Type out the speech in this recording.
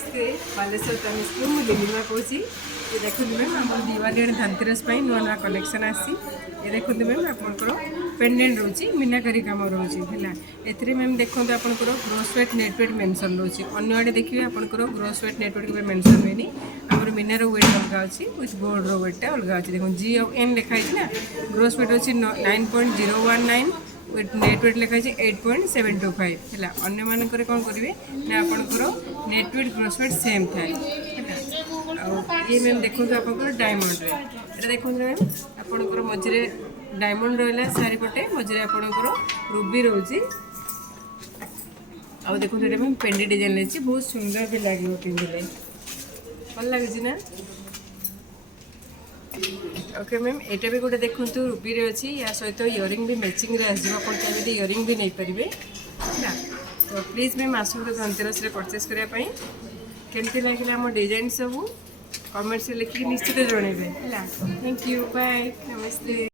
नमस्ते बालेश्वर तनिष्क मुझे लिलिमा कौची ये देखते मैम आम दिवाली एंड धनतेरस नुआ नुआ कलेक्शन आसी ये देखते मैम आपंकर पेंडेंट रोचे मीनाकारी कम रोचे है मैम देखो आपंकर ग्रोस वेट नेटवेट मेंशन रोचे अन्य आड़े देखिए आपंकर ग्रोस वेट नेटवेट मेंशन हुए आम मीनार वेट अलग अच्छी विथ गोल्ड वेटा अलग अच्छी देखो जी और एन लिखाई ना ग्रोस वेट अच्छी 9.019 नेटवेट लिखाई 8.725 है अन्य मानक कौन करेंगे ना आपंकर नेटवेट ग्रोस वेट सेम थाए ये मैम देखो आप डायमंड रे देखो मैम आपंकर मझे डायमंड रहा चारिपटे मझे आपंकर रूबी रोचे आ देखो ये मैम पेंडी डिजाइन रही बहुत सुंदर भी लगे पिंधे भल लगे ना। ओके मैम यहाँ भी गोटे देखूँ रूबी रे अच्छी या सहित इयरिंग भी मैचिंग रे आस चाहिए इयरिंग भी नहीं पारे है तो प्लीज मैम आसतु धनतेरस परचेस करने केमती लगे आम डिजाइन सब कमेंट्स लिखिक निश्चित जनइबे है। थैंक यू बाय नमस्ते।